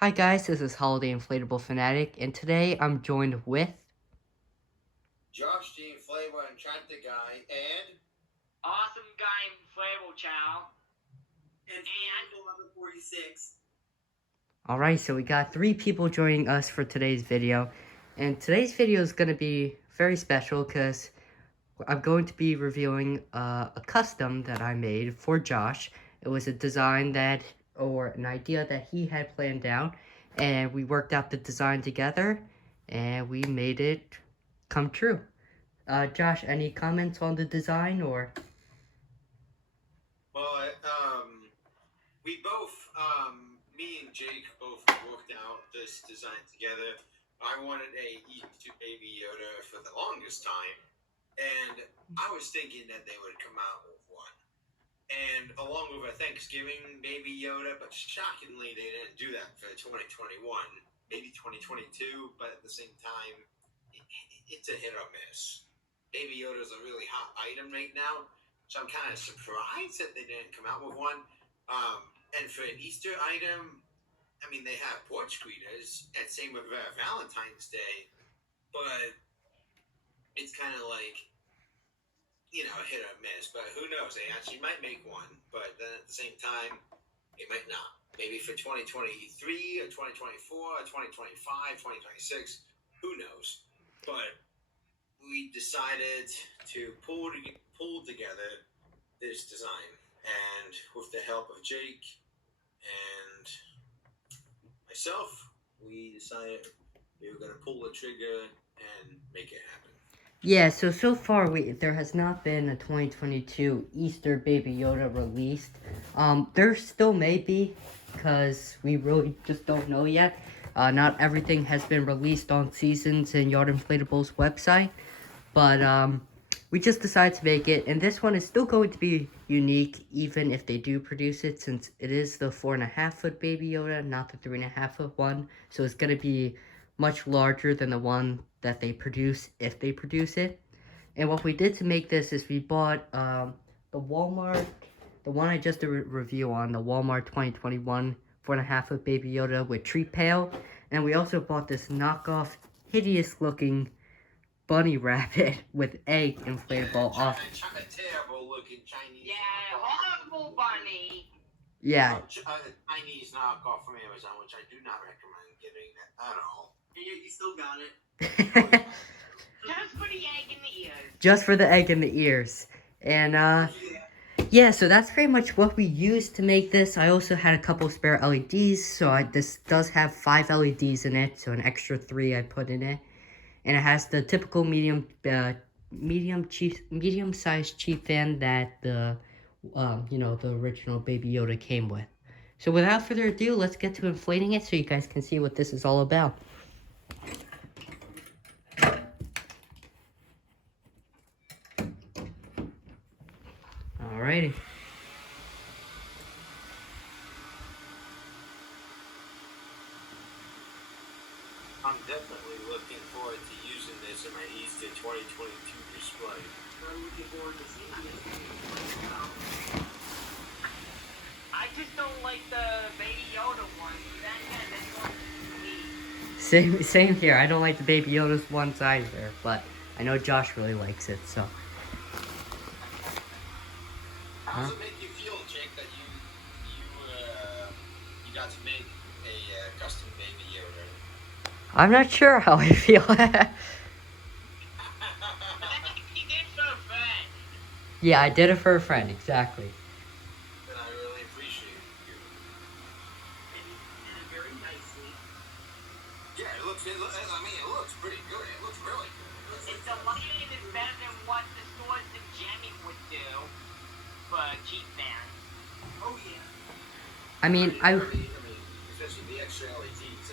Hi guys, this is Holiday Inflatable Fanatic, and today I'm joined with Josh the Inflatable and Chapter Guy, and Awesome guy Inflatable Chow. And 1146. Alright, so we got 3 people joining us for today's video, and today's video is going to be very special because I'm going to be reviewing a custom that I made for Josh. It was a design or an idea that he had planned out, and we worked out the design together, and we made it come true. Josh, any comments on the design, or? Well, we both, me and Jake both worked out this design together. I wanted a Easter Baby Yoda for the longest time, and I was thinking that they would come out with one. And along with a Thanksgiving Baby Yoda, but shockingly they didn't do that for 2021, maybe 2022, but at the same time, it's a hit or miss. Baby Yoda is a really hot item right now, so I'm kind of surprised that they didn't come out with one. And for an Easter item, I mean, they have porch greeters, and same with Valentine's Day, but it's kind of like, hit or miss. But who knows? They actually might make one, but then at the same time, it might not. Maybe for 2023 or 2024 or 2025, 2026, who knows? But we decided to pull together this design, and with the help of Jake and myself, we decided we were going to pull the trigger and make it happen. Yeah, so far there has not been a 2022 Easter Baby Yoda released. There still may be, because we really just don't know yet. Not everything has been released on Seasons and Yard Inflatable's website, but we just decided to make it, and this one is still going to be unique, even if they do produce it, since it is the 4.5-foot Baby Yoda, not the 3.5-foot one. So it's gonna be much larger than the one that they produce, if they produce it. And what we did to make this is we bought the Walmart, the one I just did a review on, the Walmart 2021 4.5-foot Baby Yoda with treat pail. And we also bought this knockoff, hideous looking bunny rabbit with egg inflatable off. Terrible looking Chinese. Yeah, horrible bunny. Yeah. Chinese knockoff from Amazon, which I do not recommend getting at all. And yet you still got it. Just for the egg in the ears. Just for the egg in the ears. And yeah, so that's pretty much what we used to make this. I also had a couple spare LEDs, so this does have 5 LEDs in it, so an extra 3 I put in it. And it has the typical medium-sized cheap fan that the original Baby Yoda came with. So without further ado, let's get to inflating it so you guys can see what this is all about. Alrighty. I'm definitely looking forward to using this in my Easter 2022 display. I'm looking forward to seeing it. I just don't like the Baby Yoda one. That's one Same here. I don't like the Baby Yoda's ones either, but I know Josh really likes it, so. How does it make you feel, Jake, that you got to make a custom Baby Yoda? I'm not sure how I feel. You did for a friend. Yeah, I did it for a friend, exactly. And I really appreciate you. And you did it very nicely. Yeah, it looks pretty good. It looks really good. It's a lighting is better than what the stores and Jimmy would do for a cheap fan. Oh, yeah. I mean, especially the extra LEDs,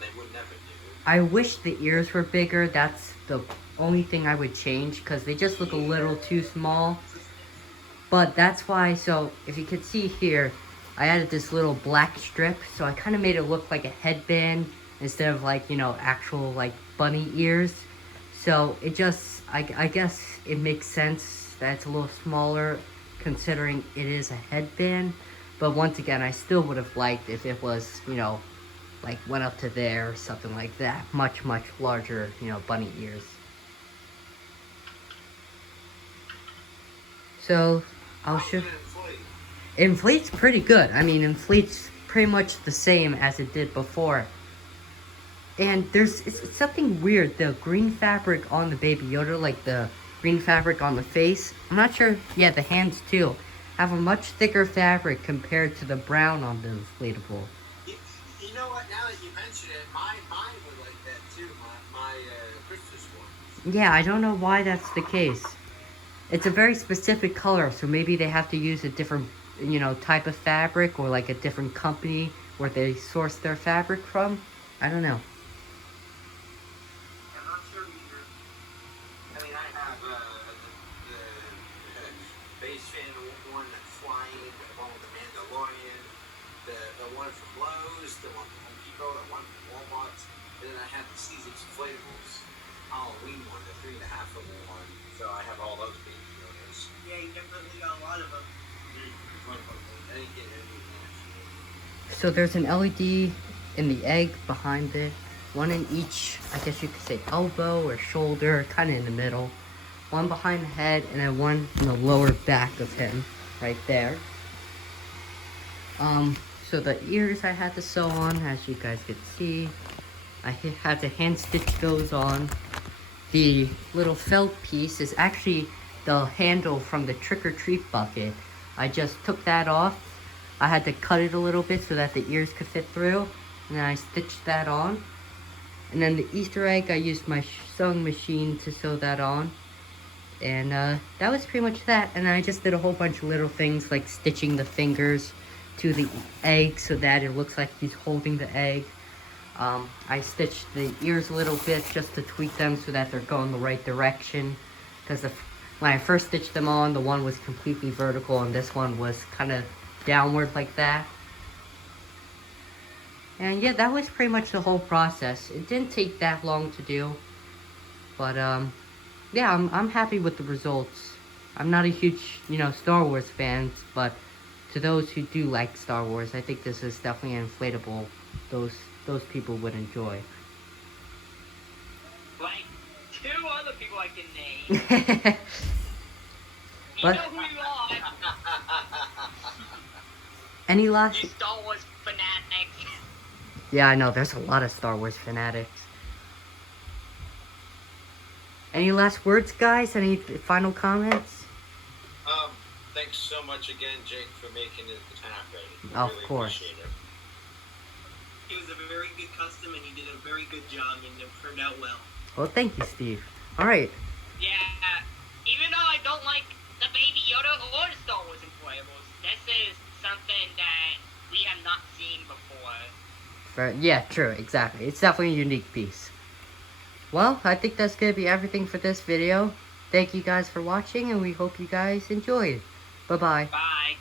they would never do. I wish the ears were bigger. That's the only thing I would change, because they just look a little too small. But that's why, so if you could see here, I added this little black strip, so I kind of made it look like a headband instead of actual bunny ears. So it just, I guess it makes sense that it's a little smaller considering it is a headband. But once again, I still would have liked if it was, like went up to there or something like that. Much, much larger, you know, bunny ears. So, I'll show. Inflate's pretty good. I mean, Inflate's pretty much the same as it did before. And it's something weird. The green fabric on the Baby Yoda, like the green fabric on the face. I'm not sure. Yeah, the hands too have a much thicker fabric compared to the brown on the inflatable. You know what? Now that you mention it, mine were like that too. My Christmas ones. Yeah, I don't know why that's the case. It's a very specific color, so maybe they have to use a different, you know, type of fabric or like a different company where they source their fabric from. I don't know. I'm not sure either. I mean, I have the base fan one that's flying, the one with the Mandalorian, the one from Lowe's, the one from Home Depot, the one from Walmart, and then I have the Seasons Inflatables Halloween one, the 3.5 foot one. So I have all those baby Yodas. Yeah, you definitely got a lot of them. I didn't get any. So there's an LED in the egg behind it. One in each, I guess you could say elbow or shoulder, kind of in the middle. One behind the head, and then one in the lower back of him, right there. So the ears I had to sew on, as you guys could see. I had to hand stitch those on. The little felt piece is actually the handle from the trick-or-treat bucket. I just took that off. I had to cut it a little bit so that the ears could fit through. And then I stitched that on. And then the Easter egg, I used my sewing machine to sew that on. And that was pretty much that. And I just did a whole bunch of little things like stitching the fingers to the egg so that it looks like he's holding the egg. I stitched the ears a little bit just to tweak them so that they're going the right direction. Because when I first stitched them on, the one was completely vertical and this one was kind of downward like that. And yeah, that was pretty much the whole process. It didn't take that long to do. But yeah, I'm happy with the results. I'm not a huge, you know, Star Wars fan, but to those who do like Star Wars, I think this is definitely an inflatable those people would enjoy. Like 2 other people I can name. You What? know who you are. Any last? You Star Wars fanatics. Yeah, I know. There's a lot of Star Wars fanatics. Any last words, guys? Any final comments? Thanks so much again, Jake, for making it happen. Of Really course. appreciate it. It was a very good custom, and you did a very good job, and it turned out well. Well, thank you, Steve. All right. Yeah, even though I don't like the Baby Yoda or the Star Wars inflatables, this is something that we have not seen before. Yeah, true. Exactly. It's definitely a unique piece. Well, I think that's going to be everything for this video. Thank you guys for watching, and we hope you guys enjoyed. Bye-bye. Bye.